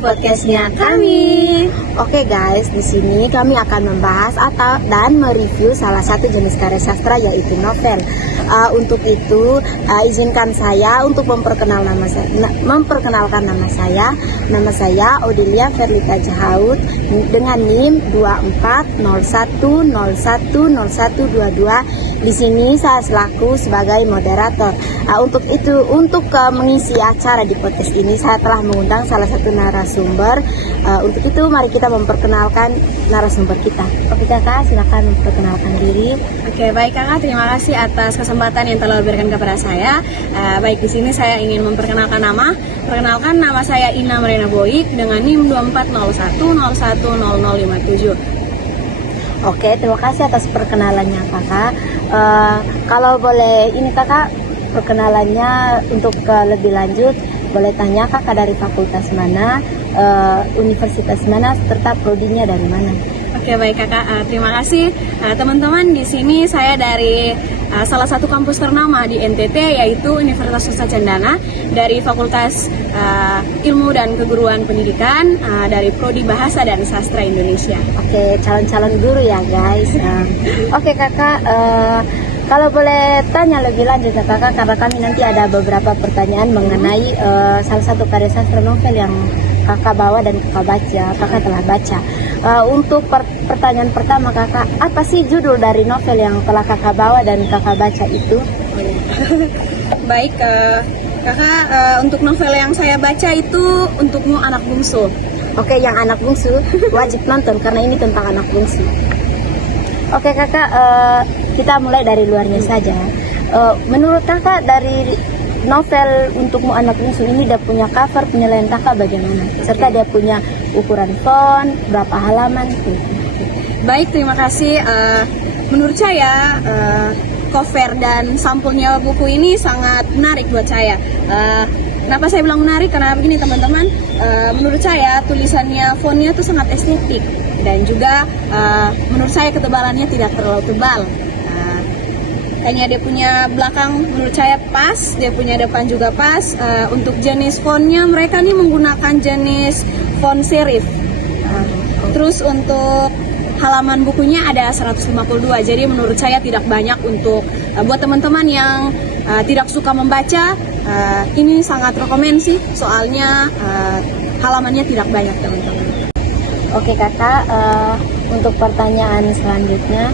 podcastnya kami. Oke guys, di sini kami akan membahas dan mereview salah satu jenis karya sastra yaitu novel. Untuk itu izinkan saya untuk memperkenalkan nama saya. Nama saya Odilia Ferlita Jahaut dengan NIM 2401010122. Di sini saya selaku sebagai moderator. Untuk mengisi acara di podcast ini saya telah mengundang salah satu narasumber. Untuk itu mari kita memperkenalkan narasumber kita. Oke kakak, silakan memperkenalkan diri. Oke, baik kakak, terima kasih atas kesempatan yang telah diberikan kepada saya. Baik, di sini saya ingin memperkenalkan nama. Perkenalkan, nama saya Ina Marina Boik dengan NIM 2401010057. Oke, terima kasih atas perkenalannya kakak. Kalau boleh ini kakak, perkenalannya untuk lebih lanjut, boleh tanya kakak dari fakultas mana, universitas mana, serta prodinya dari mana? Oke, baik kakak, terima kasih teman-teman. Di sini saya dari salah satu kampus ternama di NTT, yaitu Universitas Nusa Cendana, dari Fakultas Ilmu dan Keguruan Pendidikan, dari Prodi Bahasa dan Sastra Indonesia. Oke, calon-calon guru ya guys. Oke kakak, kalau boleh tanya lebih lanjut ya kakak, karena kami nanti ada beberapa pertanyaan mengenai salah satu karya sastra novel yang kakak bawa dan kakak baca, kakak telah baca. Untuk pertanyaan pertama kakak, apa sih judul dari novel yang telah kakak bawa dan kakak baca itu? Baik kakak, untuk novel yang saya baca itu Untukmu Anak Bungsu. Oke, yang anak bungsu wajib nonton karena ini tentang anak bungsu. Oke kakak, kita mulai dari luarnya saja. Menurut kakak dari novel Untukmu Anak Bungsu ini dia punya cover, penilaian kakak bagaimana? Serta dia punya ukuran font, berapa halaman? Baik, terima kasih. Menurut saya cover dan sampulnya buku ini sangat menarik buat saya. Kenapa saya bilang menarik? Karena begini teman-teman, menurut saya tulisannya, fontnya itu sangat estetik, dan juga menurut saya ketebalannya tidak terlalu tebal. Kayaknya dia punya belakang menurut saya pas, dia punya depan juga pas. Untuk jenis fontnya mereka nih menggunakan jenis font serif. Terus untuk halaman bukunya ada 152, jadi menurut saya tidak banyak. Untuk buat teman-teman yang tidak suka membaca, ini sangat rekomen sih, soalnya halamannya tidak banyak teman-teman. Oke kakak, untuk pertanyaan selanjutnya,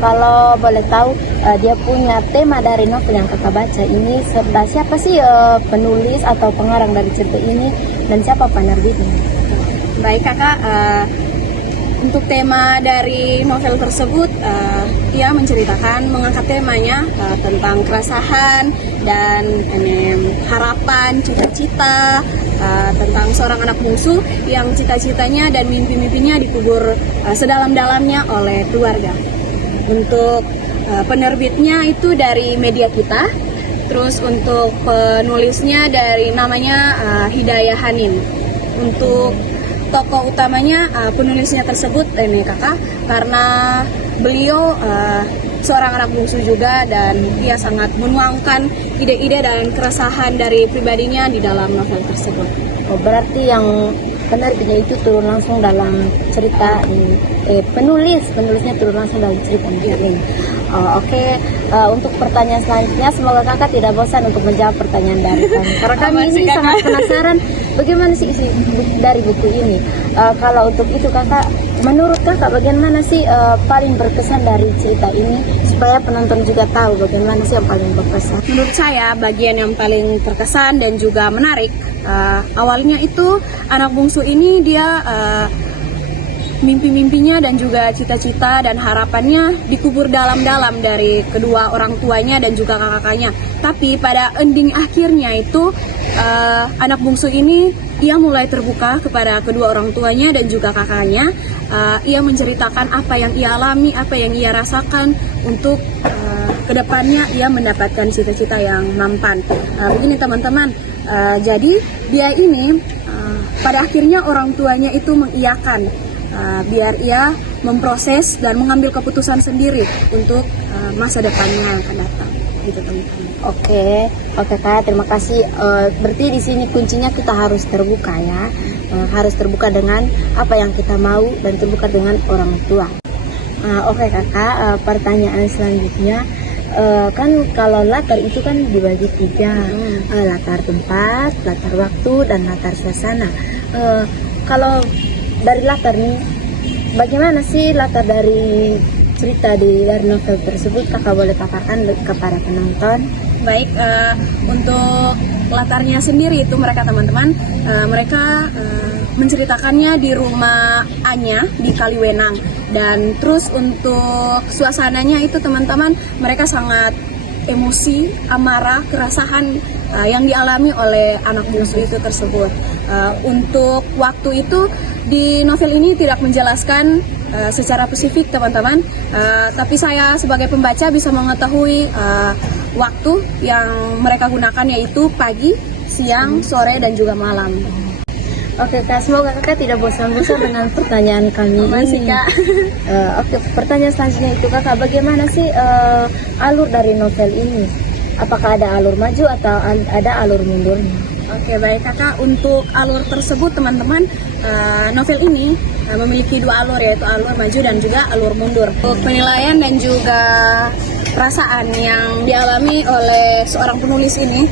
kalau boleh tahu dia punya tema dari novel yang kakak baca ini, serta siapa sih penulis atau pengarang dari cerita ini, dan siapa penerbitnya? Baik kakak, untuk tema dari novel tersebut, ia menceritakan, mengangkat temanya tentang keresahan dan harapan, cita-cita, tentang seorang anak bungsu yang cita-citanya dan mimpi-mimpinya dikubur sedalam-dalamnya oleh keluarga. Untuk penerbitnya itu dari Media Kita, terus untuk penulisnya dari namanya Hidayah Hanin. Untuk tokoh utamanya penulisnya tersebut ini kakak, karena beliau seorang anak bungsu juga, dan dia sangat menuangkan ide-ide dan keresahan dari pribadinya di dalam novel tersebut. Oh, berarti yang penerbitnya itu turun langsung dalam cerita ini. Penulisnya turun langsung dalam cerita ini. Oke, untuk pertanyaan selanjutnya, semoga kakak tidak bosan untuk menjawab pertanyaan dari kami. Karena kami ini sangat penasaran bagaimana sih isi dari buku ini. Kalau untuk itu kakak, menurut kakak bagaimana sih paling berkesan dari cerita ini, supaya penonton juga tahu bagaimana sih yang paling berkesan? Menurut saya bagian yang paling terkesan dan juga menarik, awalnya itu anak bungsu ini dia mimpi-mimpinya dan juga cita-cita dan harapannya dikubur dalam-dalam dari kedua orang tuanya dan juga kakak-kakaknya. Tapi pada ending akhirnya itu anak bungsu ini ia mulai terbuka kepada kedua orang tuanya dan juga kakaknya. Ia menceritakan apa yang ia alami, apa yang ia rasakan untuk kedepannya ia mendapatkan cita-cita yang mampan. Begini teman-teman, jadi dia ini pada akhirnya orang tuanya itu mengiyakan biar ia memproses dan mengambil keputusan sendiri untuk masa depannya yang akan datang, gitu teman-teman. Oke kak, terima kasih. Berarti di sini kuncinya kita harus terbuka ya. harus terbuka dengan apa yang kita mau dan terbuka dengan orang tua. Oke kakak, pertanyaan selanjutnya, kan kalau latar itu kan dibagi 3, latar tempat, latar waktu, dan latar suasana. Kalau dari latar nih, bagaimana sih latar dari cerita dari novel tersebut, kakak boleh paparkan kepada penonton? Baik, untuk latarnya sendiri itu mereka teman-teman, mereka menceritakannya di rumah Anya di Kaliwenang. Dan terus untuk suasananya itu teman-teman, mereka sangat emosi, amarah, kerasahan yang dialami oleh anak bungsu itu tersebut. Untuk waktu itu di novel ini tidak menjelaskan secara spesifik teman-teman, tapi saya sebagai pembaca bisa mengetahui waktu yang mereka gunakan, yaitu pagi, siang, sore, dan juga malam. Oke kak, semoga kakak tidak bosan-bosan dengan pertanyaan kami Masih ini. kak. Oke, pertanyaan selanjutnya itu kakak, bagaimana sih alur dari novel ini? Apakah ada alur maju atau ada alur mundurnya? Oke baik kakak, untuk alur tersebut teman-teman, novel ini memiliki 2 alur, yaitu alur maju dan juga alur mundur. Untuk penilaian dan juga perasaan yang dialami oleh seorang penulis ini,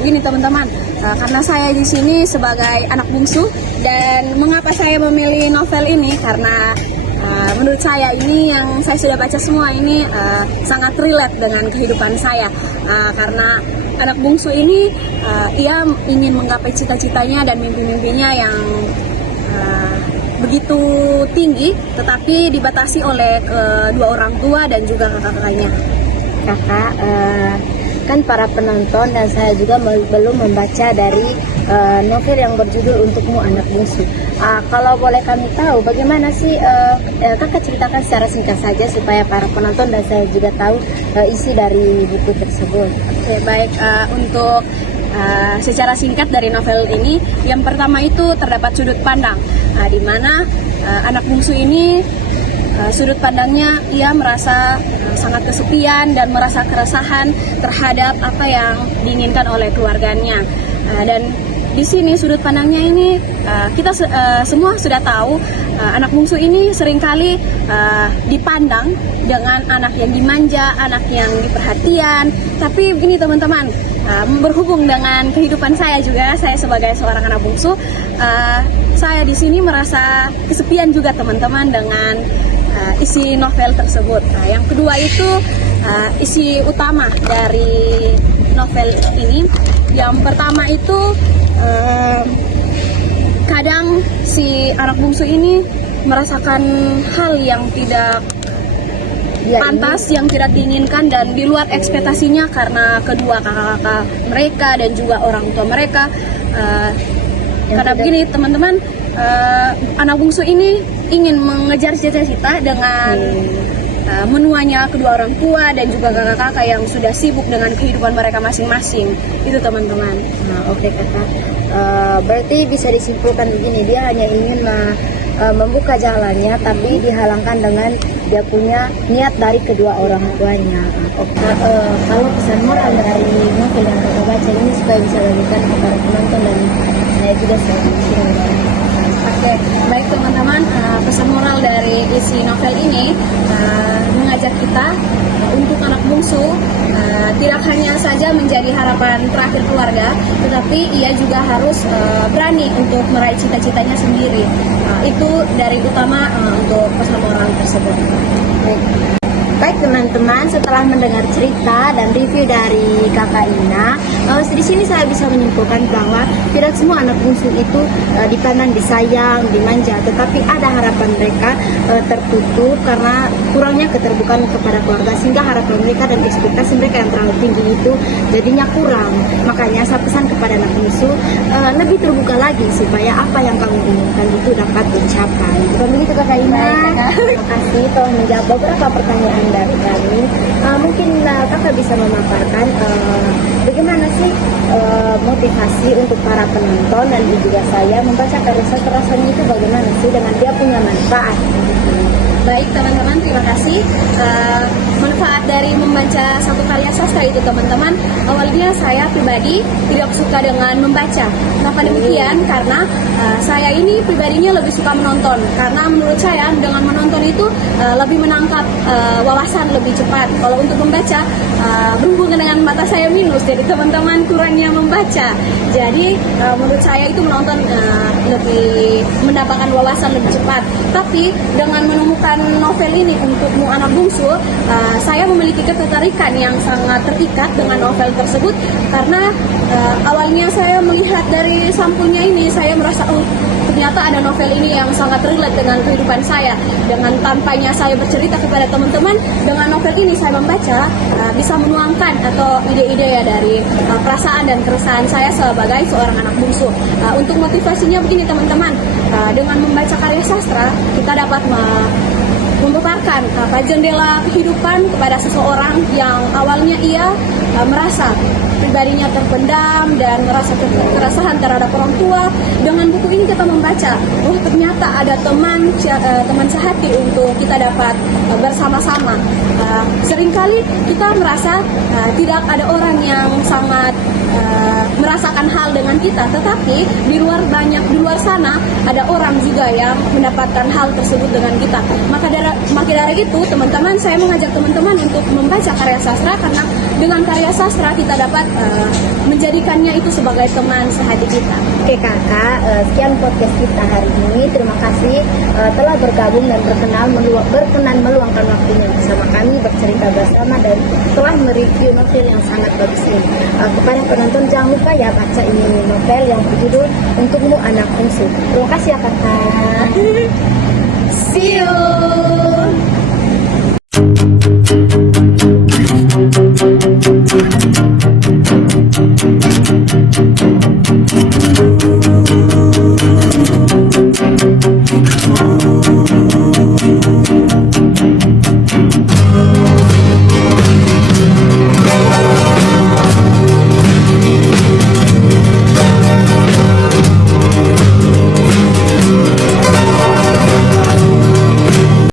begini teman-teman, karena saya di sini sebagai anak bungsu, dan mengapa saya memilih novel ini karena menurut saya ini yang saya sudah baca semua ini sangat relate dengan kehidupan saya, karena anak bungsu ini ia ingin menggapai cita-citanya dan mimpi-mimpinya yang begitu tinggi, tetapi dibatasi oleh kedua orang tua dan juga kakak-kakaknya. Kakak, kan para penonton dan saya juga belum membaca dari novel yang berjudul Untukmu Anak Bungsu. Kalau boleh kami tahu, bagaimana sih kakak ceritakan secara singkat saja supaya para penonton dan saya juga tahu isi dari buku tersebut. Oke baik, untuk secara singkat dari novel ini, yang pertama itu terdapat sudut pandang, di mana anak bungsu ini sudut pandangnya ia merasa sangat kesepian dan merasa keresahan terhadap apa yang diinginkan oleh keluarganya. Dan di sini sudut pandangnya ini kita semua sudah tahu, anak bungsu ini seringkali dipandang dengan anak yang dimanja, anak yang diperhatian. Tapi begini teman-teman, berhubung dengan kehidupan saya juga, saya sebagai seorang anak bungsu, saya di sini merasa kesepian juga teman-teman dengan isi novel tersebut. Yang kedua itu isi utama dari novel ini. Yang pertama itu kadang si anak bungsu ini merasakan hal yang tidak pantas, yang tidak diinginkan dan di luar ekspektasinya karena kedua kakak-kakak mereka dan juga orang tua mereka. Karena begini teman-teman, anak bungsu ini ingin mengejar cita-cita dengan menuanya kedua orang tua dan juga kakak-kakak yang sudah sibuk dengan kehidupan mereka masing-masing. Itu teman-teman. Oke kakak, berarti bisa disimpulkan begini, dia hanya ingin membuka jalannya tapi dihalangkan dengan dia punya niat dari kedua orang tuanya. Kalau pesan moral dari novel yang kita baca ini supaya bisa dibagikan kepada penonton dan saya juga sering. Oke, baik teman-teman, pesan moral dari isi novel ini mengajak kita untuk anak bungsu tidak hanya saja menjadi harapan terakhir keluarga, tetapi ia juga harus berani untuk meraih cita-citanya sendiri. Itu dari utama untuk pesan moral tersebut. Baik teman-teman, setelah mendengar cerita dan review dari Kakak Ina, di sini saya bisa menyimpulkan bahwa tidak semua anak bungsu itu dipandang disayang, dimanja, tetapi ada harapan mereka tertutup karena kurangnya keterbukaan kepada keluarga, sehingga harapan mereka dan ekspektasi mereka yang terlalu tinggi itu jadinya kurang. Makanya saya pesan kepada anak bungsu lebih terbuka lagi supaya apa yang kamu inginkan itu dapat dicapai. Bukan begitu Kakak Ina? Terima kasih telah menjawab beberapa pertanyaan dari kami. Mungkin kakak bisa memaparkan bagaimana sih motivasi untuk para penonton dan juga saya membaca kerasan itu bagaimana sih dengan dia punya manfaat. Baik teman-teman, terima kasih. Manfaat dari membaca membaca satu karya sastra itu teman-teman, awalnya saya pribadi tidak suka dengan membaca. Kenapa demikian? Karena saya ini pribadinya lebih suka menonton. Karena menurut saya dengan menonton itu lebih menangkap wawasan lebih cepat. Kalau untuk membaca berhubungan dengan mata saya minus, jadi teman-teman kurangnya membaca. Jadi menurut saya itu menonton lebih mendapatkan wawasan lebih cepat. Tapi dengan menemukan novel ini untukmu anak bungsu, saya memiliki ketertarikan yang sangat terikat dengan novel tersebut karena awalnya saya melihat dari sampulnya ini, saya merasa ternyata ada novel ini yang sangat relate dengan kehidupan saya. Dengan tampaknya saya bercerita kepada teman-teman, dengan novel ini saya membaca bisa menuangkan atau ide-ide ya dari perasaan dan keresahan saya sebagai seorang anak bungsu. Untuk motivasinya begini teman-teman, dengan membaca karya sastra kita dapat membukakan jendela kehidupan kepada seseorang yang awalnya ia merasa pribadinya terpendam dan merasa keresahan terhadap orang tua. Dengan buku ini kita membaca, oh ternyata ada teman sehati untuk kita dapat bersama-sama. Seringkali kita merasa tidak ada orang yang sangat merasakan hal dengan kita, tetapi di luar sana ada orang juga yang mendapatkan hal tersebut dengan kita. Maka dari itu teman-teman, saya mengajak teman-teman untuk membaca karya sastra karena dengan karya sastra kita dapat menjadikannya itu sebagai teman sehati kita. Oke kakak, sekian podcast kita hari ini. Terima kasih telah bergabung dan berkenan meluangkan waktunya bersama kami bercerita bersama dan telah mereview novel yang sangat bagus ini. Kepada penonton jangan lupa ya baca ini novel yang berjudul Untukmu Anak Bungsu. Terima kasih ya kakak.